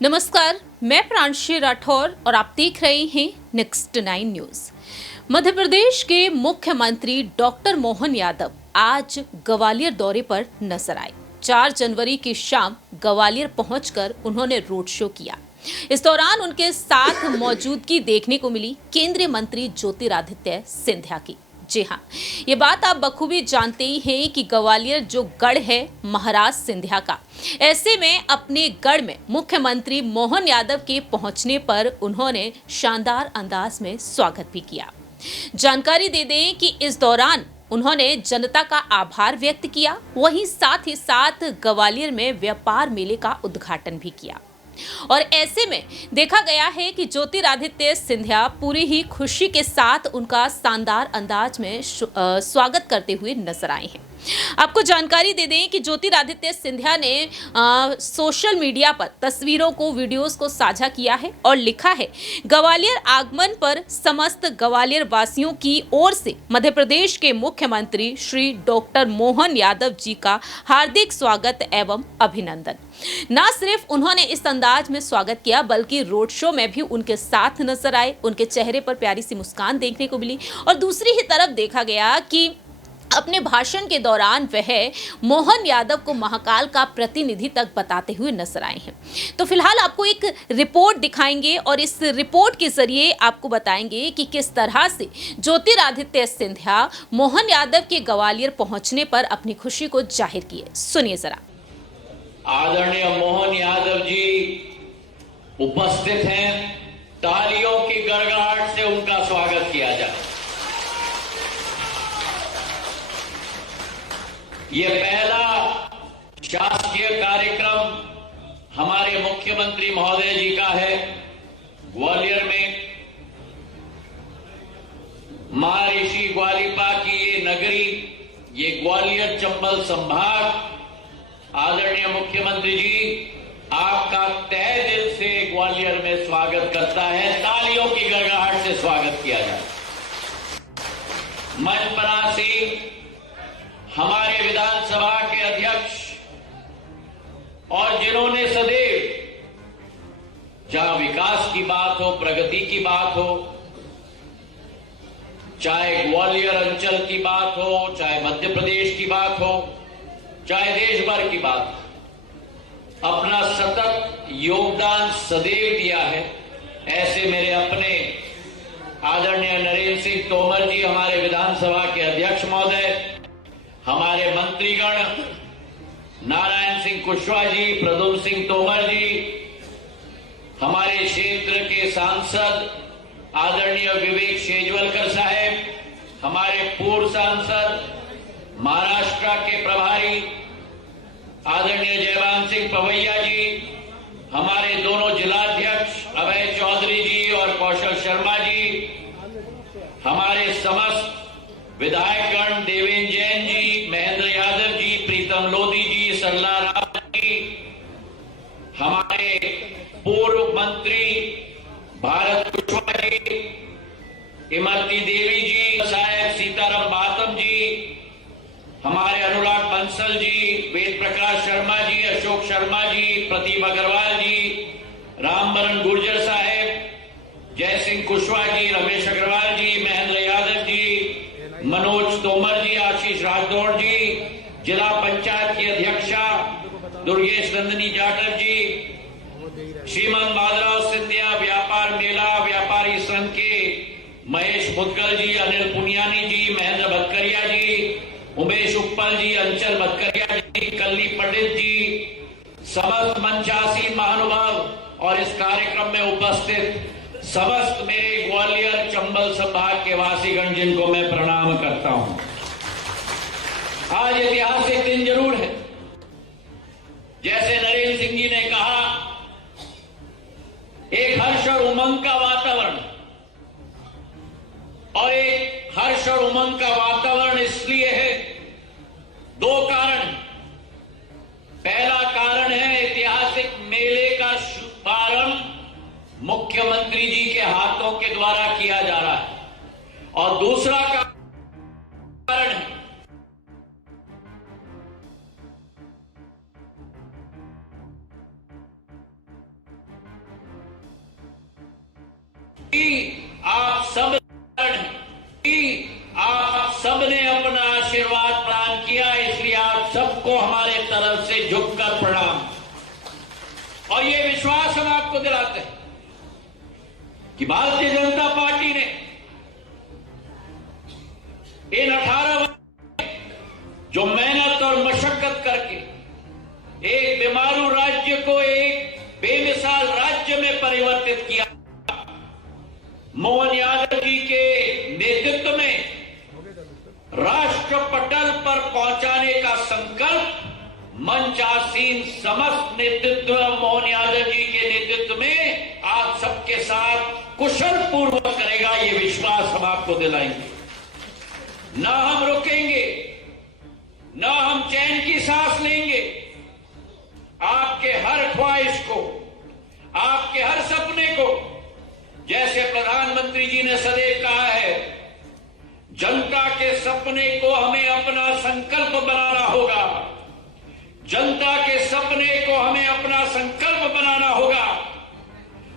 नमस्कार, मैं प्रांशी राठौर और आप देख रहे हैं नेक्स्ट 9 न्यूज। मध्य प्रदेश के मुख्यमंत्री डॉक्टर मोहन यादव आज ग्वालियर दौरे पर नजर आए। 4 जनवरी की शाम ग्वालियर पहुंचकर उन्होंने रोड शो किया। इस दौरान उनके साथ मौजूदगी देखने को मिली केंद्रीय मंत्री ज्योतिरादित्य सिंधिया की। जी हाँ, ये बात आप बखूबी जानते ही हैं कि ग्वालियर जो गढ़ है महाराज सिंधिया का, ऐसे में अपने गढ़ में मुख्यमंत्री मोहन यादव के पहुंचने पर उन्होंने शानदार अंदाज में स्वागत भी किया। जानकारी दे दें कि इस दौरान उन्होंने जनता का आभार व्यक्त किया, वहीं साथ ही साथ ग्वालियर में व्यापार मेले का उद्घाटन भी किया। और ऐसे में देखा गया है कि ज्योतिरादित्य सिंधिया पूरी ही खुशी के साथ उनका शानदार अंदाज में स्वागत करते हुए नजर आए हैं। आपको जानकारी दे दें कि ज्योतिरादित्य सिंधिया ने सोशल मीडिया पर तस्वीरों को, वीडियोस को साझा किया है और लिखा है, ग्वालियर आगमन पर समस्त ग्वालियर वासियों की ओर से मध्य प्रदेश के मुख्यमंत्री श्री डॉक्टर मोहन यादव जी का हार्दिक स्वागत एवं अभिनंदन। ना सिर्फ उन्होंने इस अंदाज में स्वागत किया, बल्कि रोड शो में भी उनके साथ नजर आए। उनके चेहरे पर प्यारी सी मुस्कान देखने को मिली और दूसरी ही तरफ देखा गया कि अपने भाषण के दौरान वह मोहन यादव को महाकाल का प्रतिनिधि तक बताते हुए नजर आए हैं। तो फिलहाल आपको एक रिपोर्ट दिखाएंगे और इस रिपोर्ट के जरिए आपको बताएंगे कि किस तरह से ज्योतिरादित्य सिंधिया मोहन यादव के ग्वालियर पहुंचने पर अपनी खुशी को जाहिर किए। सुनिए जरा। आदरणीय मोहन यादव जी उपस्थित हैं। तालियों की गड़गड़ाहट से उनका स्वागत किया जाए। ये पहला शासकीय कार्यक्रम हमारे मुख्यमंत्री महोदय जी का है ग्वालियर में। महर्षि ग्वालिपा की ये नगरी, ये ग्वालियर चंबल संभाग, आदरणीय मुख्यमंत्री जी आपका तहे दिल से ग्वालियर में स्वागत करता है। तालियों की गड़गड़ाहट से स्वागत किया जाए। मंच पर आसीन हमारे विधानसभा के अध्यक्ष और जिन्होंने सदैव जहां विकास की बात हो, प्रगति की बात हो, चाहे ग्वालियर अंचल की बात हो, चाहे मध्य प्रदेश की बात हो, चाहे देश भर की बात, अपना सतत योगदान सदैव दिया है। ऐसे मेरे अपने आदरणीय नरेंद्र सिंह तोमर जी, हमारे विधानसभा के अध्यक्ष महोदय, हमारे मंत्रीगण नारायण सिंह कुशवाहा जी, प्रद्युम्न सिंह तोमर जी, हमारे क्षेत्र के सांसद आदरणीय विवेक शेजवलकर साहब, हमारे पूर्व सांसद महाराष्ट्र के प्रभारी आदरणीय जयवान सिंह पवैया जी, हमारे दोनों जिलाध्यक्ष अभय चौधरी जी और कौशल शर्मा जी, हमारे समस्त विधायकगण देवेंद्र जैन जी, महेंद्र यादव जी, प्रीतम लोधी जी, सरला राव जी, हमारे पूर्व मंत्री भारत कुशवाहा जी, इमरती देवी जी साहब, सीताराम बातम जी, हमारे अनुराग बंसल जी, वेद प्रकाश शर्मा जी, अशोक शर्मा जी, प्रदीप अग्रवाल जी, रामबरन गुर्जर साहेब, जय सिंह कुशवाहा जी, रमेश अग्रवाल जी, महेंद्र यादव जी, मनोज तोमर जी, आशीष राठौड़ जी, जिला पंचायत की अध्यक्षा दुर्गेश नंदनी जाटव जी, श्रीमान बादराव सिंधिया, व्यापार मेला व्यापारी संघ के महेश मुदगल जी, अनिल पुनियानी जी, महेंद्र भटकरिया जी, उमेश उप्पल जी, अंचल भटकरिया जी, कल्ली पंडित जी, समस्त मंचासीन महानुभाव और इस कार्यक्रम में उपस्थित समस्त मेरे ग्वालियर चंबल संभाग के वासीगण, जिनको मैं प्रणाम करता हूं। आज ऐतिहासिक दिन जरूर है। जैसे नरेंद्र सिंह जी ने कहा, एक हर्ष और उमंग का वातावरण, और एक हर्ष और उमंग का वातावरण इसलिए है, 2 कारण। पहला कारण है ऐतिहासिक मेले का शुभारंभ मुख्यमंत्री जी के हाथों के द्वारा किया जा रहा है, और दूसरा कारण है सबने अपना आशीर्वाद प्रदान किया, इसलिए आप सबको हमारे तरफ से झुककर प्रणाम। और ये विश्वास हम आपको दिलाते हैं कि भारतीय जनता पार्टी ने इन 18 वर्ष जो मेहनत और मशक्कत करके एक बीमारू राज्य को एक बेमिसाल राज्य में परिवर्तित किया, मोहन यादव जी के नेतृत्व में राष्ट्र पटल पर पहुंचाने का संकल्प मंचासीन समस्त नेतृत्व मोहन यादव जी के नेतृत्व में आप सबके साथ कुशल पूर्वक करेगा, ये विश्वास हम आपको दिलाएंगे। ना हम रुकेंगे, ना हम चैन की सांस लेंगे। आपके हर ख्वाहिश को, आपके हर सपने को, जैसे प्रधानमंत्री जी ने सदैव कहा है, जनता के सपने को हमें अपना संकल्प बनाना होगा। जनता के सपने को हमें अपना संकल्प बनाना होगा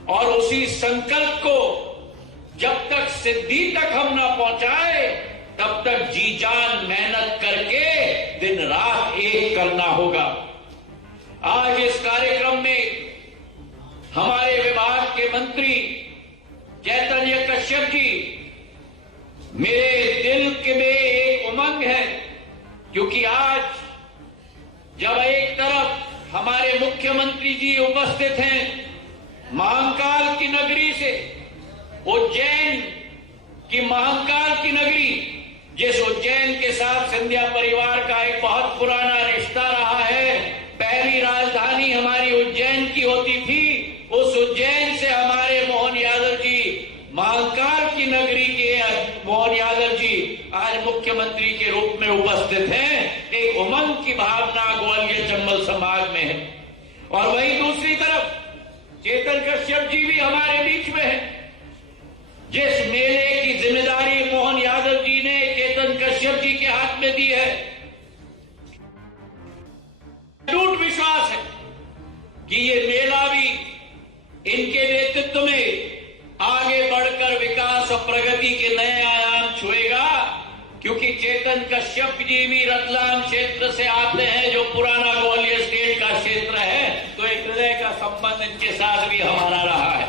और उसी संकल्प को जब तक सिद्धि तक हम ना पहुंचाए तब तक जी जान मेहनत करके दिन रात एक करना होगा। आज इस कार्यक्रम में हमारे विभाग के मंत्री चैतन्य कश्यप जी, मेरे दिल के में एक उमंग है, क्योंकि आज जब एक तरफ हमारे मुख्यमंत्री जी उपस्थित हैं महाकाल की नगरी से, उज्जैन की महाकाल की नगरी, जिस उज्जैन के साथ सिंधिया परिवार का एक बहुत पुराना रिश्ता रहा है, पहली राजधानी हमारी उज्जैन की होती थी, उस उज्जैन से हमारे मोहन यादव जी, महाकाल की नगरी के मोहन यादव जी आज मुख्यमंत्री के रूप में उपस्थित हैं। एक उमंग की भावना ग्वालियर चंबल संभाग में है। और वहीं दूसरी तरफ चेतन कश्यप जी भी हमारे बीच में है। जिस मेले की जिम्मेदारी मोहन यादव जी ने चेतन कश्यप जी के हाथ में दी है, टूट विश्वास है कि ये मेला भी इनके नेतृत्व में आगे बढ़कर विकास और प्रगति के नए आयाम छुएगा, क्योंकि चेतन कश्यप जी भी रतलाम क्षेत्र से आते हैं, जो पुराना ग्वालियर स्टेट का क्षेत्र है, तो एक हृदय का संबंध इनके साथ भी हमारा रहा है।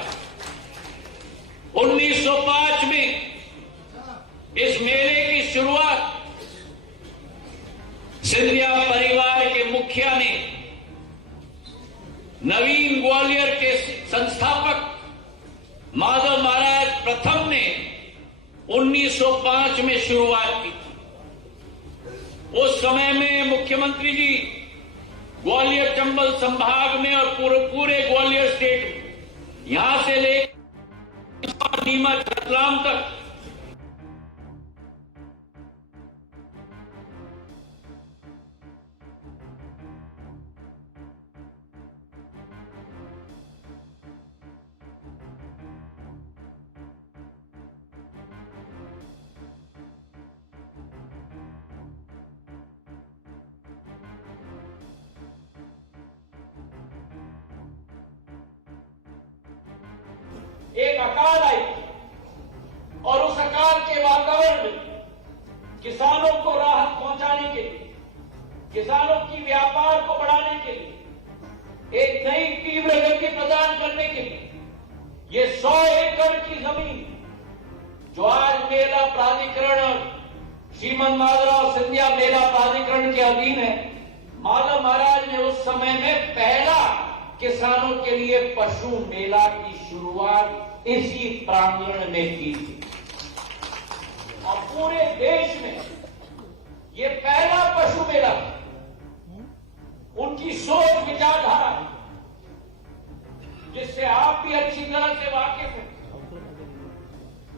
1905 में इस मेले की शुरुआत सिंधिया परिवार के मुखिया ने, नवीन ग्वालियर के संस्थापक माधव महाराज प्रथम ने 1905 में शुरुआत की। उस समय में मुख्यमंत्री जी ग्वालियर चंबल संभाग में और पूरे ग्वालियर स्टेट में, यहां से लेकर नीमच रतलाम तक एक अकाल आई और उस अकाल के वातावरण में किसानों को राहत पहुंचाने के लिए, किसानों की व्यापार को बढ़ाने के लिए, एक नई तीव्र गति प्रदान करने के लिए ये 100 एकड़ की जमीन जो आज मेला प्राधिकरण, श्रीमंत माधवराव सिंधिया मेला प्राधिकरण के अधीन है, माधव महाराज ने उस समय में पहला किसानों के लिए पशु मेला की शुरुआत इसी प्रांगण में की थी। और पूरे देश में ये पहला पशु मेला, उनकी सोच विचारधारा, जिससे आप भी अच्छी तरह से वाकिफ हैं।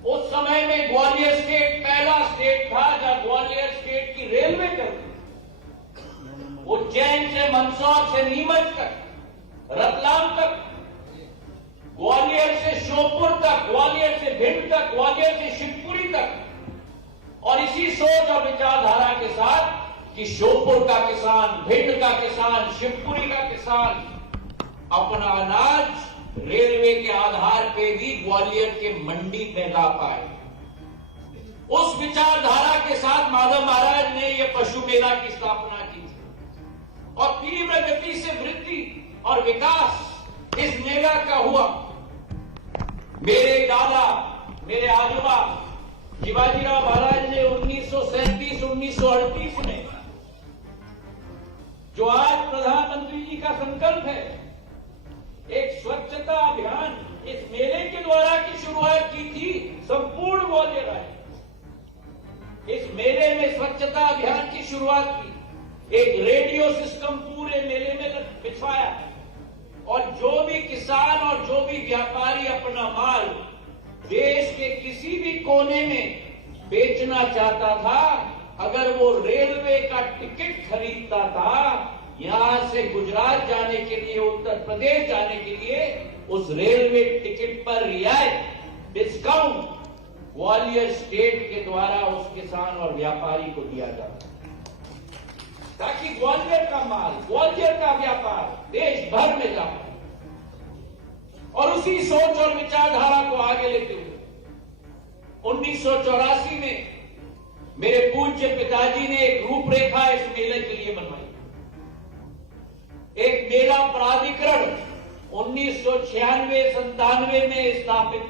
उस समय में ग्वालियर स्टेट पहला स्टेट था जहां ग्वालियर स्टेट की रेलवे चलती, उज्जैन से मंदसौर से नीमच तक, रतलाम तक, ग्वालियर से श्योपुर तक, ग्वालियर से भिंड तक, ग्वालियर से शिवपुरी तक। और इसी सोच और विचारधारा के साथ कि श्योपुर का किसान, भिंड का किसान, शिवपुरी का किसान अपना अनाज रेलवे के आधार पे भी ग्वालियर के मंडी पे ला पाए। उस विचारधारा के साथ माधव महाराज ने यह पशु मेला की स्थापना की थी और तीव्र गति से वृद्धि और विकास इस मेला का हुआ। मेरे दादा, मेरे आजोबा शिवाजीराव महाराज ने 1937-1938 में, जो आज प्रधानमंत्री जी का संकल्प है, एक स्वच्छता अभियान इस मेले के द्वारा की शुरुआत की थी संपूर्ण ग्वालियर राज्य। इस मेले में स्वच्छता अभियान की शुरुआत की, एक रेडियो सिस्टम पूरे मेले में बिछाया और जो भी किसान और जो भी व्यापारी अपना माल देश के किसी भी कोने में बेचना चाहता था, अगर वो रेलवे का टिकट खरीदता था, यहां से गुजरात जाने के लिए, उत्तर प्रदेश जाने के लिए, उस रेलवे टिकट पर रियायत डिस्काउंट ग्वालियर स्टेट के द्वारा उस किसान और व्यापारी को दिया जाता, ताकि ग्वालियर का माल, ग्वालियर का व्यापार देश भर में जा पाए। और उसी सोच और विचारधारा को आगे लेते हुए 1984 में मेरे पूज्य पिताजी ने एक रूपरेखा इस मेले के लिए बनवाई। एक मेला प्राधिकरण 1996-97 में स्थापित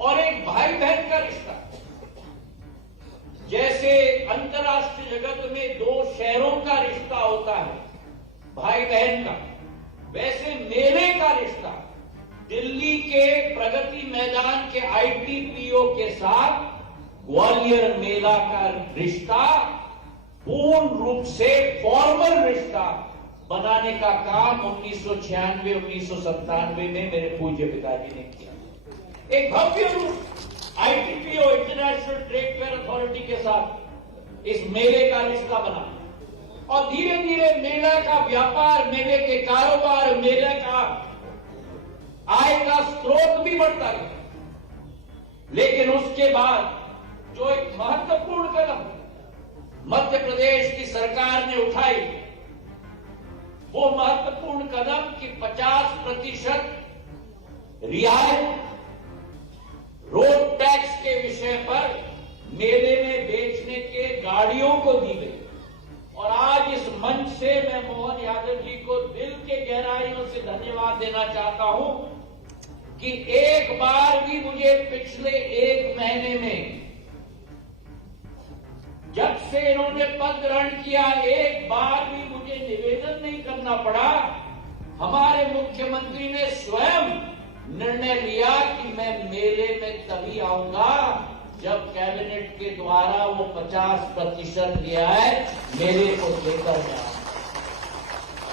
और एक भाई बहन का रिश्ता, जैसे अंतर्राष्ट्रीय जगत में दो शहरों का रिश्ता होता है भाई बहन का, वैसे मेले का रिश्ता दिल्ली के प्रगति मैदान के आईटीपीओ के साथ ग्वालियर मेला का रिश्ता पूर्ण रूप से फॉर्मल रिश्ता बनाने का काम 1996-1997 में मेरे पूज्य पिताजी ने किया। एक भव्य रूप ITPO, international trade fair authority के साथ इस मेले का रिश्ता बना और धीरे धीरे मेले का व्यापार, मेले के कारोबार, मेले का आय का स्रोत भी बढ़ता गया। लेकिन उसके बाद जो एक महत्वपूर्ण कदम मध्य प्रदेश की सरकार ने उठाई, वो महत्वपूर्ण कदम कि 50% रियायत रोड टैक्स के विषय पर मेले में बेचने के गाड़ियों को दी गई। और आज इस मंच से मैं मोहन यादव जी को दिल के गहराइयों से धन्यवाद देना चाहता हूं कि एक बार भी मुझे पिछले 1 महीने में, जब से इन्होंने पद ग्रहण किया, एक बार भी मुझे निवेदन नहीं करना पड़ा। हमारे मुख्यमंत्री ने स्वयं निर्णय लिया कि मैं मेले में तभी आऊंगा जब कैबिनेट के द्वारा वो 50% रियायत मेले को देकर जाए।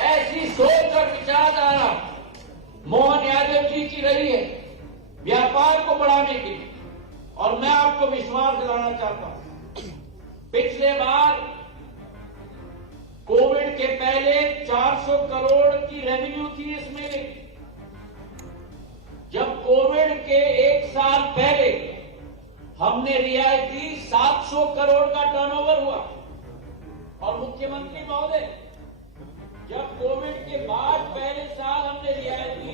ऐसी सोच और विचारधारा मोहन यादव जी की रही है व्यापार को बढ़ाने के लिए। और मैं आपको विश्वास दिलाना चाहता हूं, पिछले बार कोविड के पहले 400 करोड़ की रेवेन्यू थी इस मेले की। जब कोविड के 1 साल पहले हमने रियायत दी, 700 करोड़ का टर्नओवर हुआ। और मुख्यमंत्री महोदय, जब कोविड के बाद पहले साल हमने रियायत दी,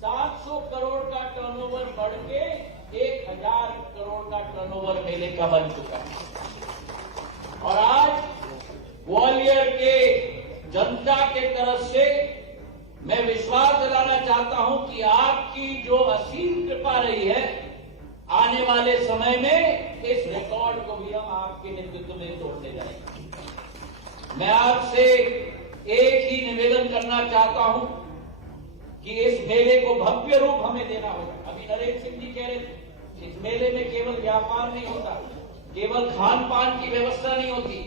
700 करोड़ का टर्नओवर बढ़ के 1000 करोड़ का टर्नओवर मेले का बन चुका है। और आज ग्वालियर के जनता के तरफ से मैं विश्वास दिलाना चाहता हूं कि आपकी जो असीम कृपा रही है, आने वाले समय में इस रिकॉर्ड को भी हम आपके नेतृत्व में तोड़ने जाएंगे। मैं आपसे एक ही निवेदन करना चाहता हूं कि इस मेले को भव्य रूप हमें देना होगा। अभी नरेंद्र सिंह जी कह रहे थे, इस मेले में केवल व्यापार नहीं होता, केवल खान पान की व्यवस्था नहीं होती,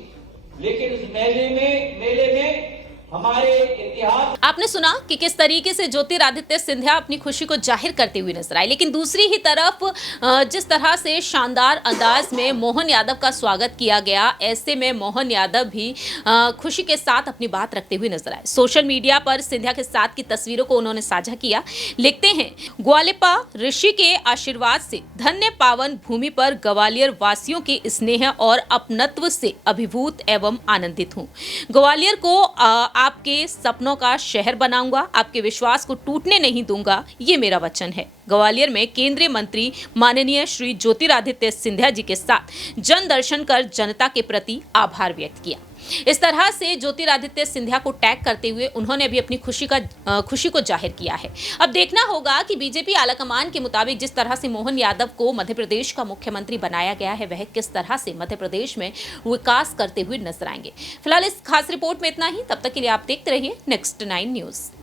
लेकिन इस मेले में हमारे इतिहास। आपने सुना कि किस तरीके से ज्योतिरादित्य सिंधिया अपनी खुशी को जाहिर करते हुए नजर आए, लेकिन दूसरी ही तरफ जिस तरह से शानदार अंदाज में मोहन यादव का स्वागत किया गया, ऐसे में मोहन यादव भी खुशी के साथ अपनी बात रखते हुए नजर आए। सोशल मीडिया पर सिंधिया के साथ की तस्वीरों को उन्होंने साझा किया। लिखते हैं, ग्वालिपा ऋषि के आशीर्वाद से धन्य पावन भूमि पर ग्वालियर वासियों के स्नेह और अपनत्व से अभिभूत एवं आनंदित हूँ। ग्वालियर को आपके सपनों का शहर शहर बनाऊंगा, आपके विश्वास को टूटने नहीं दूंगा, ये मेरा वचन है। ग्वालियर में केंद्रीय मंत्री माननीय श्री ज्योतिरादित्य सिंधिया जी के साथ जन दर्शन कर जनता के प्रति आभार व्यक्त किया। इस तरह से ज्योतिरादित्य सिंधिया को टैग करते हुए उन्होंने भी अपनी खुशी को जाहिर किया है। अब देखना होगा कि बीजेपी आलाकमान के मुताबिक जिस तरह से मोहन यादव को मध्य प्रदेश का मुख्यमंत्री बनाया गया है, वह किस तरह से मध्य प्रदेश में विकास करते हुए नजर आएंगे। फिलहाल इस खास रिपोर्ट में इतना ही। तब तक के लिए आप देखते रहिए नेक्स्ट 9 न्यूज।